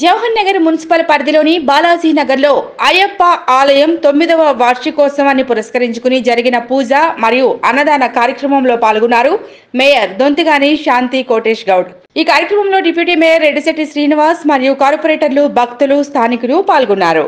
Jawahar Nagar municipal పరిధిలోని బాలాజీ నగర్లో అయ్యప్ప ఆలయం 9వ వార్షికోత్సవాన్ని పురస్కరించుకుని జరిగిన పూజ మరియు అన్నదాన కార్యక్రమంలో పాల్గొన్నారు మేయర్ దొంతిగాని శాంతి కోటేష్ గౌడ్. ఈ కార్యక్రమంలో డిప్యూటీ మేయర్ రెడ్డిశెట్టి శ్రీనివాస్ మరియు కార్పొరేటర్లు, భక్తులు, స్థానికులు పాల్గొన్నారు.